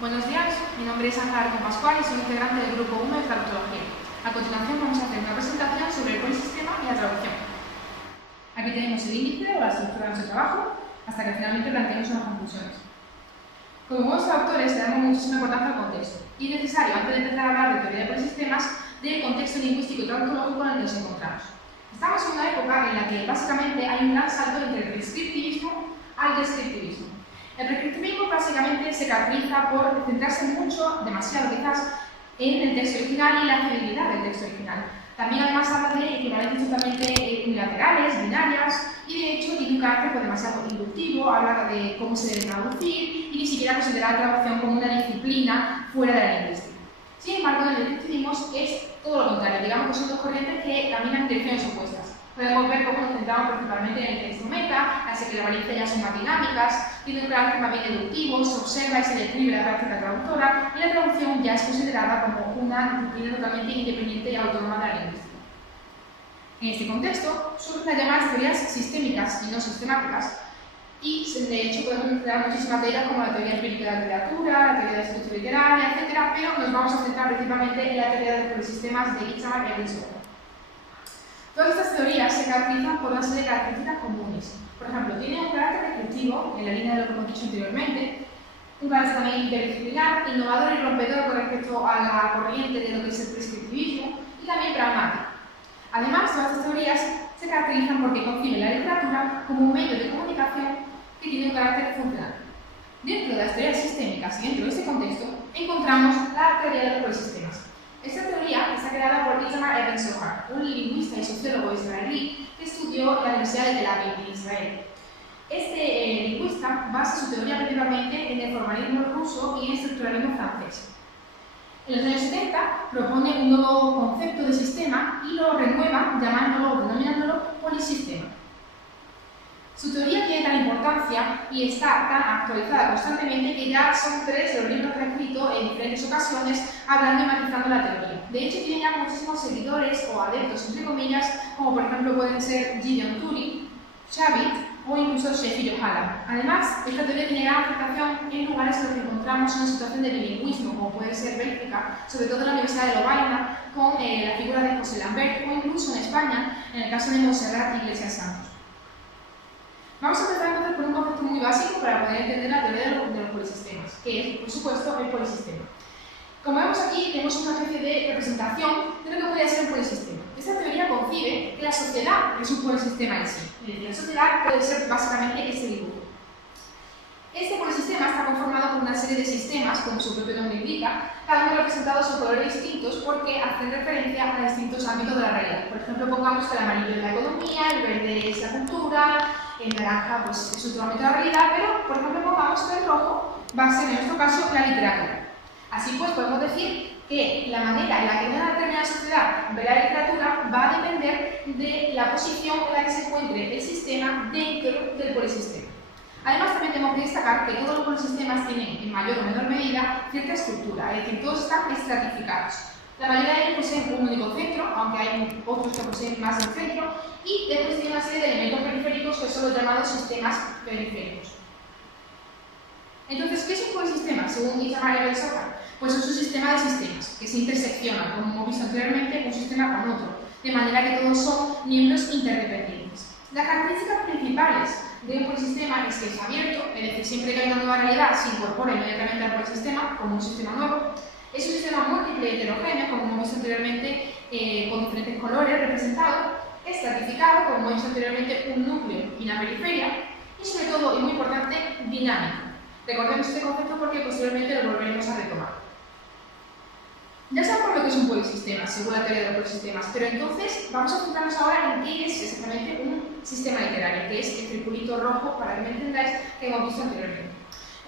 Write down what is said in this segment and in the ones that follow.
Buenos días, mi nombre es Ángela Arco Pascual y soy integrante del Grupo 1 de Traductología. A continuación vamos a hacer una presentación sobre el polisistema y la traducción. Aquí tenemos el índice o la estructura de nuestro trabajo, hasta que finalmente planteemos unas conclusiones. Como buenos traductores le damos muchísima importancia al contexto, y es necesario, antes de empezar a hablar de teoría de polisistemas, del contexto lingüístico y traductológico en el que nos encontramos. Estamos en una época en la que básicamente hay un gran salto entre el prescriptivismo al descriptivismo. El prescriptivismo básicamente se caracteriza por centrarse mucho, demasiado quizás, en el texto original y la fidelidad del texto original. También además habla de equivalencias totalmente unilaterales, binarias, y de hecho tiene un carácter demasiado inductivo, habla de cómo se debe traducir y ni siquiera considera la traducción como una disciplina fuera de la lingüística. Sin embargo, en el descriptivismo es todo lo contrario, digamos que son dos corrientes que caminan en direcciones opuestas. Podemos ver cómo nos centramos principalmente en el texto meta, así que las variantes ya son más dinámicas, tiene un carácter más bien deductivo, se observa y se describe la práctica traductora, y la traducción ya es considerada como una disciplina totalmente independiente y autónoma de la lingüística. En este contexto, surgen las llamadas teorías sistémicas y no sistemáticas, y de hecho podemos mencionar muchísimas de ellas como la teoría empírica de la literatura, la teoría de la estructura literaria, etc., pero nos vamos a centrar principalmente en la teoría de los polisistemas de Itzhak Erbin-Sohar. Todas estas teorías se caracterizan por una serie de características comunes. Por ejemplo, tienen un carácter descriptivo, en la línea de lo que hemos dicho anteriormente, un carácter también interdisciplinar, innovador y rompedor con respecto a la corriente de lo que es el prescriptivismo, y también pragmático. Además, todas estas teorías se caracterizan porque conciben la literatura como un medio de comunicación que tiene un carácter funcional. Dentro de las teorías sistémicas y dentro de este contexto, encontramos la teoría de los polisistemas. Esta teoría está creada por Itzhak Erbin-Sohar, un lingüista y sociólogo israelí que estudió en la Universidad de Tel Aviv, en Israel. Este lingüista basa su teoría principalmente en el formalismo ruso y en el estructuralismo francés. En los años 70 propone un nuevo concepto de sistema y lo renueva denominándolo polisistema. Su teoría tiene tal importancia y está tan actualizada constantemente que ya son 3 los libros que ha escrito en diferentes ocasiones hablando y matizando la teoría. De hecho, tiene ya muchísimos seguidores o adeptos, entre comillas, como por ejemplo pueden ser Gideon Toury, Shavit o incluso Shefi Yohanan. Además, esta teoría tiene gran aplicación en lugares en los que encontramos una situación de bilingüismo, como puede ser Bélgica, sobre todo en la Universidad de Lovaina, con la figura de José Lambert, o incluso en España, en el caso de Montserrat Iglesias Santos. Vamos a empezar entonces por un concepto muy básico para poder entender la teoría de los polisistemas, que es, por supuesto, el polisistema. Como vemos aquí, tenemos una especie de representación de lo que podría ser un polisistema. Esta teoría concibe que la sociedad es un polisistema en sí, es decir, la sociedad puede ser básicamente este dibujo. Este polisistema está conformado por una serie de sistemas, como su propio nombre indica, cada uno representado por colores distintos porque hacen referencia a distintos ámbitos de la realidad. Por ejemplo, pongamos que el amarillo es la economía, el verde es la cultura, el naranja pues, es otro ámbito de la realidad, pero por ejemplo pongamos que el rojo va a ser en nuestro caso la literatura. Así pues podemos decir que la manera en la que una determinada sociedad ve la literatura va a depender de la posición en la que se encuentre el sistema dentro del polisistema. Además, también tenemos que destacar que todos los polisistemas tienen, en mayor o menor medida, cierta estructura, es decir, todos están estratificados. La mayoría de ellos poseen un único centro, aunque hay otros que poseen más de un centro, y después tiene una serie de elementos periféricos que son los llamados sistemas periféricos. Entonces, ¿qué es un polisistema? Según Itzhak Erbin-Sohar, pues es un sistema de sistemas que se interseccionan, como hemos visto anteriormente, un sistema con otro, de manera que todos son miembros interdependientes. Las características principales de un polisistema es que es abierto, es decir, siempre que hay una nueva realidad se incorpora inmediatamente al polisistema como un sistema nuevo. Es un sistema múltiple y heterogéneo, como hemos visto anteriormente, con diferentes colores representados, estratificado, como hemos visto anteriormente, un núcleo y una periferia, y sobre todo, y muy importante, dinámico. Recordemos este concepto porque posteriormente lo volveremos a retomar. Ya sabemos lo que es un polisistema, según la teoría de los polisistemas, pero entonces vamos a centrarnos ahora en qué es exactamente un sistema literario, que es el circulito rojo, para que me entendáis, que hemos visto anteriormente.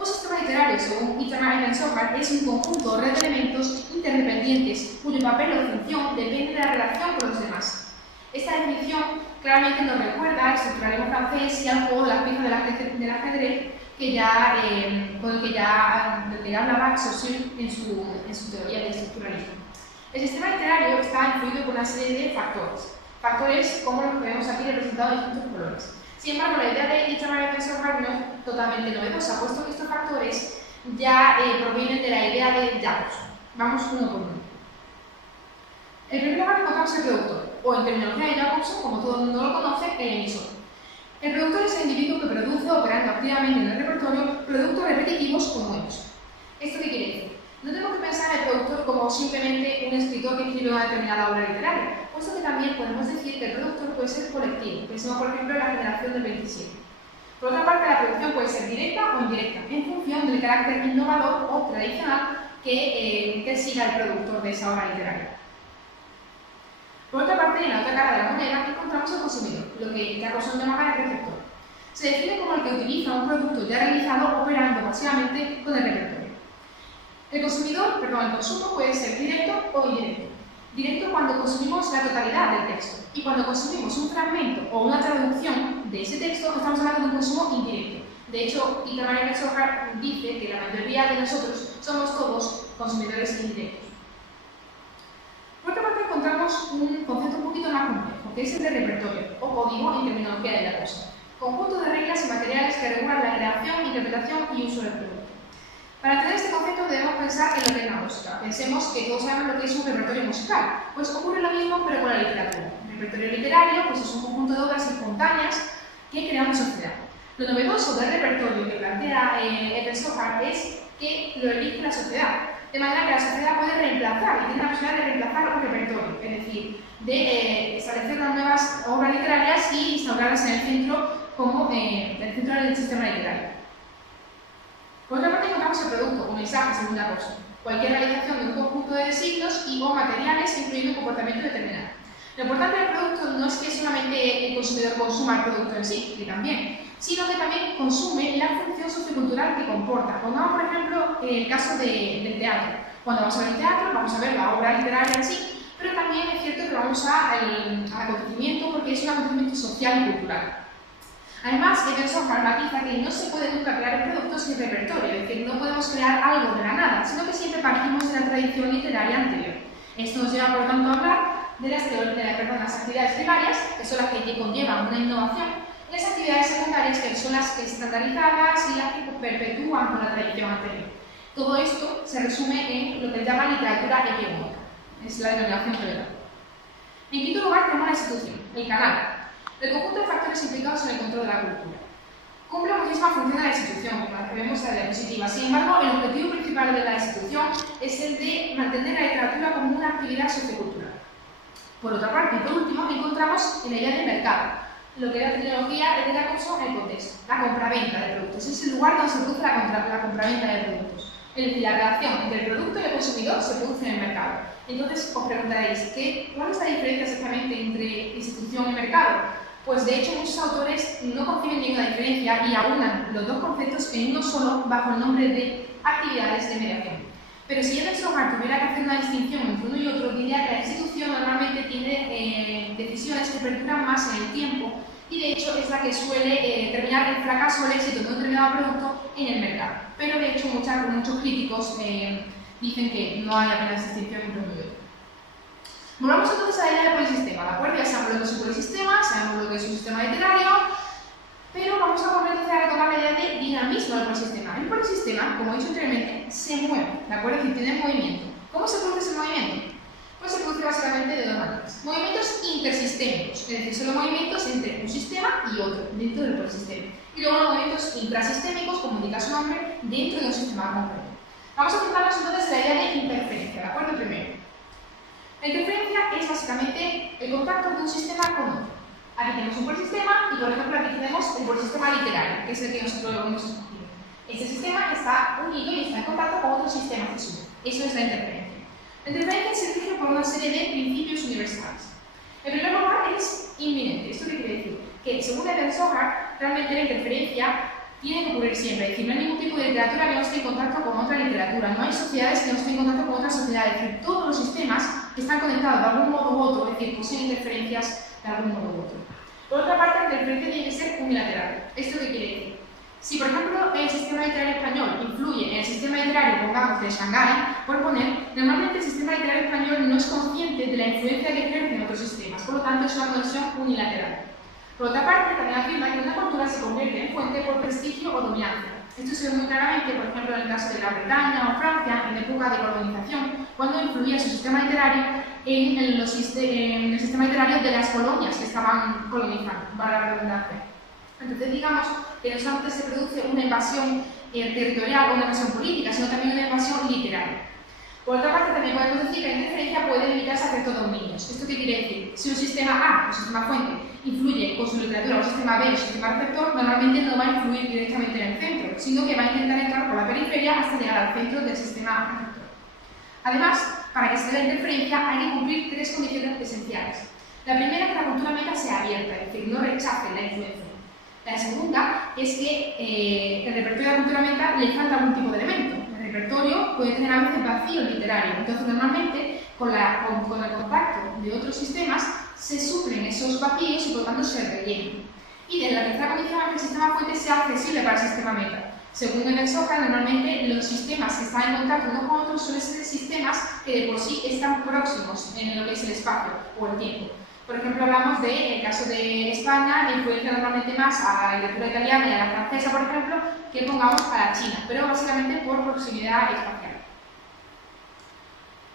Un sistema literario, según Itzhak Erbin-Sohar, es un conjunto o red de elementos interdependientes cuyo papel o función depende de la relación con los demás. Esta definición claramente nos recuerda al estructuralismo francés y al juego de las piezas del ajedrez con el que ya hablaba Saussure en su teoría del estructuralismo. El sistema literario está influido por una serie de factores como los que vemos aquí representados en distintos colores. Sin embargo, la idea de Itzhak Erbin-Sohar no es totalmente novedosa, puesto que estos factores ya provienen de la idea de Jacobson. Vamos uno por uno. En primer lugar encontramos el productor, o en terminología de Jacobson, como todo el mundo lo conoce, el emisor. El productor es el individuo que produce, operando activamente en el repertorio, productos repetitivos o nuevos. ¿Esto qué quiere decir? No tenemos que pensar en el productor como simplemente un escritor que escribe una determinada obra literaria, puesto que también podemos decir que el productor puede ser colectivo. Pensemos, por ejemplo, en la generación del 27. Por otra parte, la producción puede ser directa o indirecta, en función del carácter innovador o tradicional que siga el productor de esa obra literaria. Por otra parte, en la otra cara de la moneda encontramos el consumidor, lo que Jacobson llamaba el receptor. Se define como el que utiliza un producto ya realizado operando pasivamente con el repertorio. El consumo puede ser directo o indirecto. Directo cuando consumimos la totalidad del texto, y cuando consumimos un fragmento o una traducción de ese texto, estamos hablando de un consumo indirecto. De hecho, Itamar Emerson-Hart dice que la mayoría de nosotros somos todos consumidores indirectos. Por otra parte, encontramos un concepto un poquito más complejo, que es el de repertorio, o código en terminología de Jacobson. Conjunto de reglas y materiales que regulan la creación, interpretación y uso del producto. Para entender este concepto debemos pensar en lo que es la música. Pensemos que todos sabemos lo que es un repertorio musical, pues ocurre lo mismo pero con la literatura. El repertorio literario pues es un conjunto de obras espontáneas que crea una sociedad. Lo novedoso del repertorio que plantea Emerson-Hart es que lo elige la sociedad, de manera que la sociedad puede reemplazar y tiene la posibilidad de reemplazar un repertorio, es decir, de establecer unas nuevas obras literarias y instaurarlas en el centro como el centro del sistema literario. Por otra parte, encontramos el producto o mensaje, según Jacobson, cualquier realización de un conjunto de signos y o materiales incluyendo un comportamiento determinado. Lo importante del producto no es que solamente el consumidor consuma el producto en sí, que también, sino que también consume la función sociocultural que comporta. Pongamos, por ejemplo, el caso del teatro. Cuando vamos a ver el teatro, vamos a ver la obra literaria en sí, pero también es cierto que vamos al acontecimiento porque es un acontecimiento social y cultural. Además, Emerson-Hart matiza que no se puede nunca crear un producto sin repertorio, es decir, no podemos crear algo de la nada, sino que siempre partimos de la tradición literaria anterior. Esto nos lleva, por lo tanto, a hablar de las actividades primarias, que son las que conllevan una innovación, y las actividades secundarias, que son las estandarizadas y las que perpetúan con la tradición anterior. Todo esto se resume en lo que se llama literatura hegemónica, es la denominación general. En quinto lugar, tenemos la institución, el canal. El conjunto de factores implicados en el control de la cultura. Cumple la misma función de la institución, como la que vemos en la diapositiva. Sin embargo, el objetivo principal de la institución es el de mantener la literatura como una actividad sociocultural. Por otra parte, y por último, encontramos en la idea del mercado, lo que la tecnología de Jacobson en el contexto, la compraventa de productos. Es el lugar donde se produce la compraventa de productos. Es decir, la relación entre el producto y el consumidor se produce en el mercado. Entonces, os preguntaréis, ¿cuál es la diferencia exactamente entre institución y mercado? Pues de hecho muchos autores no conciben ninguna diferencia y aunan los dos conceptos en uno solo bajo el nombre de actividades de mediación. Pero si Emerson-Hart tuviera que hacer una distinción entre uno y otro, diría que la institución normalmente tiene decisiones que perduran más en el tiempo y de hecho es la que suele terminar el fracaso o el éxito de un determinado producto en el mercado. Pero de hecho muchos críticos dicen que no hay apenas distinción entre uno y otro. Volvamos entonces a la idea de polisistema, ¿de acuerdo? Ya sabemos lo que es un polisistema, sabemos lo que es un sistema literario, pero vamos a volver a retomar la idea de dinamismo del polisistema. El polisistema, como he dicho anteriormente, se mueve, ¿de acuerdo? Es decir, tiene movimiento. ¿Cómo se produce ese movimiento? Pues se produce básicamente de dos maneras. Movimientos intersistémicos, es decir, son los movimientos entre un sistema y otro, dentro del polisistema. Y luego los movimientos intrasistémicos, como indica su nombre, dentro de un sistema concreto. Vamos a centrarnos entonces en la idea de interferencia, ¿de acuerdo? Primero. La interferencia es básicamente el contacto de un sistema con otro. Aquí tenemos un polisistema y, por ejemplo, aquí tenemos el polisistema literario, que es el que nosotros hemos escogido. Este sistema está unido y está en contacto con otros sistemas de su. Eso es la interferencia. La interferencia se rige por una serie de principios universales. En primer lugar, es inminente. ¿Esto qué quiere decir? Que, según Emerson-Hart, realmente la interferencia tiene que ocurrir siempre. Es decir, no hay ningún tipo de literatura que no esté en contacto con otra literatura. No hay sociedades que no estén en contacto con otras sociedades. Es decir, todos los sistemas están conectados de algún modo u otro, es decir, poseen interferencias de algún modo u otro. Por otra parte, la interferencia tiene que ser unilateral. ¿Esto qué quiere decir? Si, por ejemplo, el sistema literario español influye en el sistema literario, pongamos, de Shanghái, por poner, normalmente el sistema literario español no es consciente de la influencia que ejercen otros sistemas, por lo tanto es una conexión unilateral. Por otra parte, también afirma que una cultura se convierte en fuente por prestigio o dominancia. Esto se ve muy claramente, por ejemplo, en el caso de Gran Bretaña o Francia, en época de colonización, cuando influía su sistema literario en el sistema literario de las colonias que estaban colonizando, para la redundancia. Entonces, digamos que no solamente se produce una invasión territorial o una invasión política, sino también una invasión literaria. Por otra parte, también podemos decir que la interferencia puede limitarse a ciertos dominios. ¿Esto qué quiere decir? Si un sistema A, un sistema fuente, influye con su literatura, o un sistema B, o un sistema receptor, normalmente no va a influir directamente en el centro, sino que va a intentar entrar por la periferia hasta llegar al centro del sistema receptor. Además, para que se dé la interferencia hay que cumplir tres condiciones esenciales. La primera es que la cultura meta sea abierta, es decir, no rechace la influencia. La segunda es que el repertorio de la cultura meta le falta algún tipo de elemento. El repertorio puede tener a veces vacío literario, entonces normalmente con el contacto de otros sistemas se suplen esos vacíos y por lo tanto se rellenan. Y la tercera condición es que el sistema fuente sea accesible para el sistema meta. Según Evert Soja, normalmente los sistemas que están en contacto unos con otros suelen ser sistemas que de por sí están próximos en lo que es el espacio o el tiempo. Por ejemplo, hablamos del caso de España, influencia normalmente más a la literatura italiana y a la francesa, por ejemplo, que pongamos a la China, pero básicamente por proximidad espacial.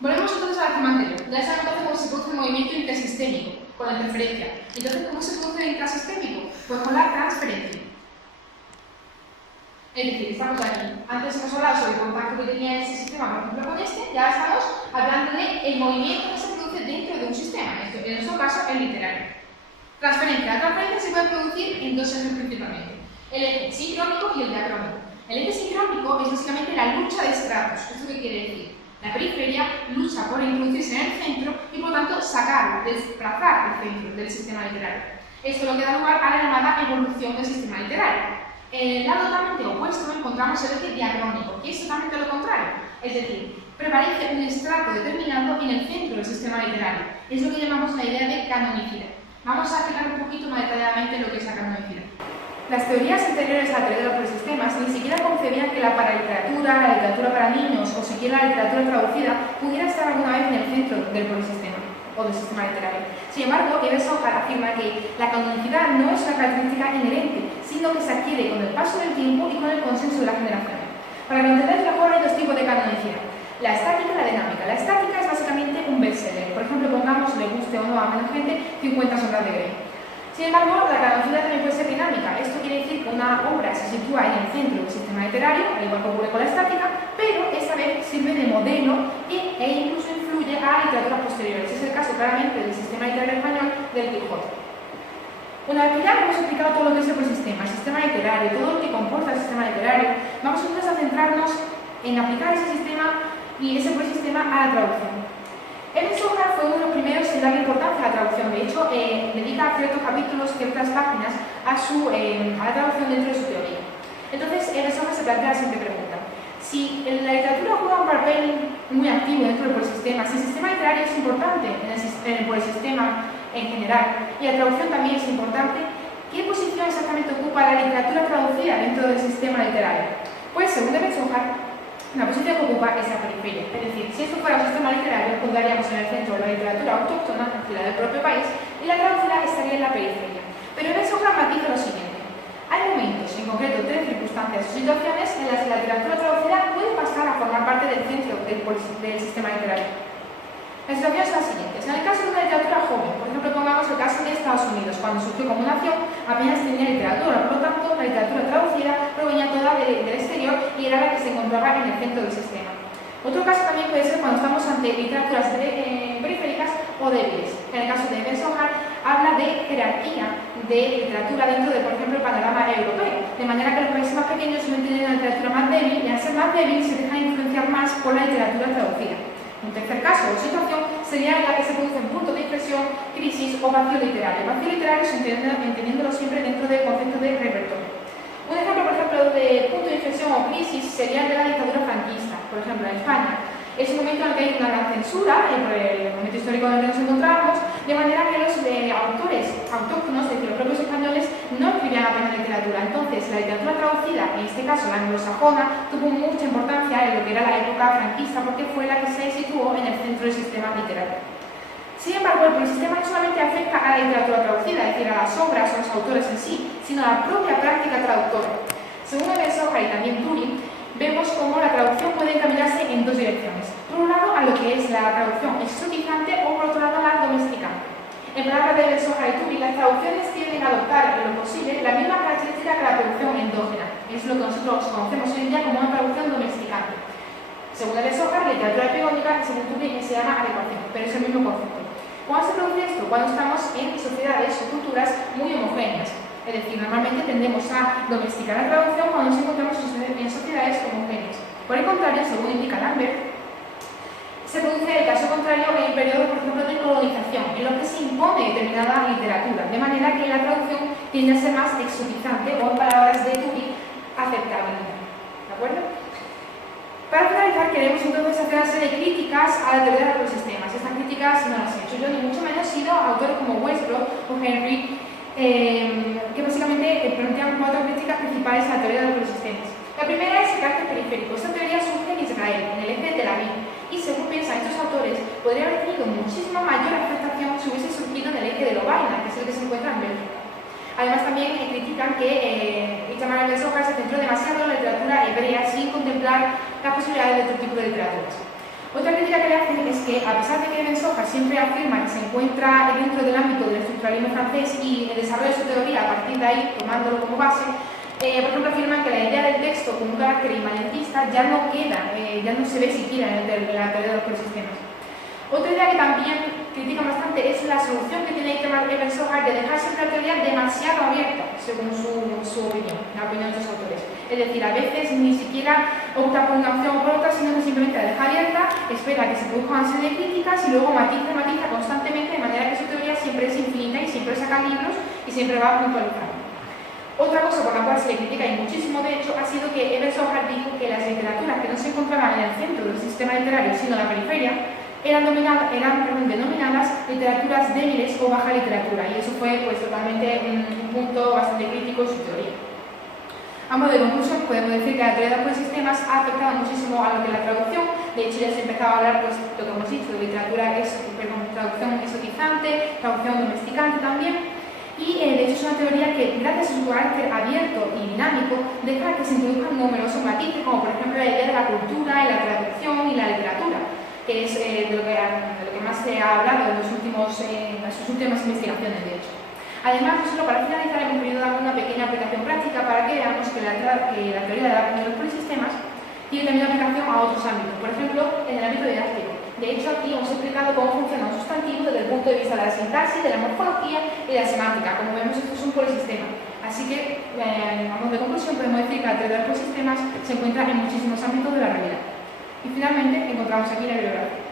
Volvemos entonces al tema anterior. Ya sabemos entonces cómo se produce el movimiento intersistémico, con la interferencia. Entonces, ¿cómo se produce el intrasistémico? Pues con la transferencia. Es decir, estamos aquí. Antes hemos hablado sobre el contacto que tenía ese sistema, por ejemplo, con este, ya estamos hablando del movimiento que se produce dentro de un sistema. Esto, en nuestro caso, el literario. Transferencia. La transferencia se puede producir en dos ejes principalmente: el eje sincrónico y el diacrónico. El eje sincrónico es básicamente la lucha de estratos. ¿Esto qué quiere decir? La periferia lucha por introducirse en el centro y, por tanto, sacar, desplazar el centro del sistema literario. Esto es lo que da lugar a la llamada evolución del sistema literario. En el lado totalmente opuesto encontramos el eje diacrónico, que es totalmente lo contrario. Es decir, prevalece un estrato determinado en el centro del sistema literario. Es lo que llamamos la idea de canonicidad. Vamos a explicar un poquito más detalladamente lo que es la canonicidad. Las teorías anteriores a la teoría de los polisistemas ni siquiera concebían que la paraliteratura, la literatura para niños o siquiera la literatura traducida pudiera estar alguna vez en el centro del polisistema o del sistema literario. Sin embargo, Evert Soja afirma que la canonicidad no es una característica inherente, sino que se adquiere con el paso del tiempo y con el consenso de la generación. Para que lo entendáis mejor, hay dos tipos de canonicidad: la estática y la dinámica. La estática es básicamente un bestseller. Por ejemplo, pongamos, le guste o no a menos gente, 50 sombras de Grey. Sin embargo, la canonicidad también puede ser dinámica. Esto quiere decir que una obra se sitúa en el centro del sistema literario, al igual que ocurre con la estática, pero esta vez sirve de modelo e incluso influye a literaturas posteriores. Es el caso claramente del sistema literario español del Quijote. Una vez que ya hemos explicado todo lo que es el sistema literario, todo lo que comporta el sistema literario, vamos entonces a centrarnos en aplicar ese sistema y ese sistema a la traducción. Evert Soja fue uno de los primeros en darle importancia a la traducción. De hecho, dedica ciertos capítulos, ciertas páginas a la traducción dentro de su teoría. Entonces, Evert Soja se plantea la siguiente pregunta: si la literatura juega un papel muy activo dentro del polisistema, si el sistema literario es importante en el polisistema en general y la traducción también es importante, ¿qué posición exactamente ocupa la literatura traducida dentro del sistema literario? Pues, según Evert Soja, la posición que ocupa es la periferia. Es decir, si esto fuera un sistema literario, pondríamos en el centro la literatura autóctona, la del propio país, y la traducida estaría en la periferia. Pero Evert Soja matiza lo siguiente: hay momentos, en concreto tres circunstancias o situaciones, en las que la literatura traducida puede pasar a formar parte del centro del sistema literario. Las situaciones son las siguientes. En el caso de una literatura joven, por ejemplo, pongamos el caso de Estados Unidos, cuando surgió como nación, apenas tenía literatura, por lo tanto, la literatura traducida provenía toda del exterior y era la que se encontraba en el centro del sistema. Otro caso también puede ser cuando estamos ante literaturas periféricas o débiles. En el caso de Evert Soja, habla de jerarquía de literatura dentro de, por ejemplo, el panorama europeo, de manera que los países más pequeños suelen tener una literatura más débil y al ser más débil se dejan influenciar más por la literatura traducida. Un tercer caso o situación sería en la que se producen puntos de inflexión, crisis o vacío literario. Vacío literario entendiéndolo siempre dentro del concepto de repertorio. Un ejemplo, por ejemplo, de punto de inflexión o crisis sería el de la dictadura franquista, por ejemplo, en España. Es un momento en el que hay una gran censura, por el momento histórico en el que nos encontramos, de manera que los autores autóctonos, es decir, los propios españoles, no escribían apenas literatura. Entonces, la literatura traducida, en este caso la anglosajona, tuvo mucha importancia en lo que era la época franquista porque fue la que se situó en el centro del sistema literario. Sin embargo, el polisistema no solamente afecta a la literatura traducida, es decir, a las obras o a los autores en sí, sino a la propia práctica traductora. Según Eben Sohar y también Turing, vemos cómo la traducción puede encaminarse en dos direcciones. Por un lado, a lo que es la traducción exotizante o por otro lado, la domesticante. En palabras de Eben Sohar y Turing, las traducciones tienden a adoptar en lo posible la misma característica que la traducción endógena. Es lo que nosotros conocemos hoy en día como una traducción domesticante. Según Eben Sohar, literatura epigónica, según Turing, se llama adecuación, pero es el mismo concepto. ¿Cuándo se produce esto? Cuando estamos en sociedades o culturas muy homogéneas. Es decir, normalmente tendemos a domesticar la traducción cuando nos encontramos en sociedades homogéneas. Por el contrario, según indica Lambert, se produce el caso contrario en periodos, por ejemplo, de colonización, en los que se impone determinada literatura, de manera que la traducción tiende a ser más exotizante o, en palabras de Turing, aceptable. ¿De acuerdo? Para finalizar, queremos entonces hacer una serie de críticas a la teoría de los sistemas. Estas críticas no las he hecho yo, ni mucho menos, sino autores como Westbrook o Henry, que básicamente plantean cuatro críticas principales a la teoría de los sistemas. La primera es el carácter periférico. Esta teoría surge en Israel, en el eje de Tel Aviv, y según piensan estos autores, podría haber tenido muchísima mayor aceptación si hubiese surgido en el eje de Lovaina, que es el que se encuentra en Bélgica. Además, también critican que Itamar Eben Sohar se centró demasiado en la literatura hebrea sin contemplar las posibilidades de otro tipo de literaturas. Otra crítica que le hacen es que, a pesar de que Eben Sohar siempre afirma que se encuentra dentro del ámbito del estructuralismo francés y desarrolla su teoría a partir de ahí, tomándolo como base, por ejemplo, afirman que la idea del texto con un carácter inmanentista ya no queda, ya no se ve siquiera en la teoría de los sistemas. Otra idea que también critican bastante es la solución que tiene Eben Sohar de dejar siempre la teoría demasiado abierta, según su opinión, la opinión de los autores. Es decir, a veces ni siquiera opta por una opción o por otra, sino que simplemente la deja abierta, espera que se produzcan una serie de críticas y luego matiza constantemente, de manera que su teoría siempre es infinita y siempre saca libros y siempre va puntualizando. Otra cosa por la cual se le critica, y muchísimo de hecho, ha sido que Eben Sohar dijo que las literaturas que no se encontraban en el centro del sistema literario, sino en la periferia, eran denominadas literaturas débiles o baja literatura, y eso fue pues, totalmente un punto bastante crítico en su teoría. A modo de conclusión, podemos decir que la teoría de los sistemas ha afectado muchísimo a lo que es la traducción. De hecho, ya se empezaba a hablar, pues, lo que hemos dicho, de literatura, traducción exotizante, traducción domesticante también. Y de hecho es una teoría que, gracias a su carácter abierto y dinámico, deja que se introduzcan numerosos matices, como por ejemplo la idea de la cultura, y la traducción y la literatura, que es de lo que más se ha hablado en sus últimas investigaciones, de hecho. Además, nosotros para finalizar hemos querido dar una pequeña aplicación práctica para que veamos que la teoría de los polisistemas tiene también aplicación a otros ámbitos, por ejemplo, en el ámbito didáctico. De hecho, aquí hemos explicado cómo funciona un sustantivo desde el punto de vista de la sintaxis, de la morfología y de la semántica. Como vemos, esto es un polisistema. Así que, a modo de conclusión, podemos decir que la teoría de los polisistemas se encuentra en muchísimos ámbitos de la realidad. Y finalmente, encontramos aquí la bibliografía.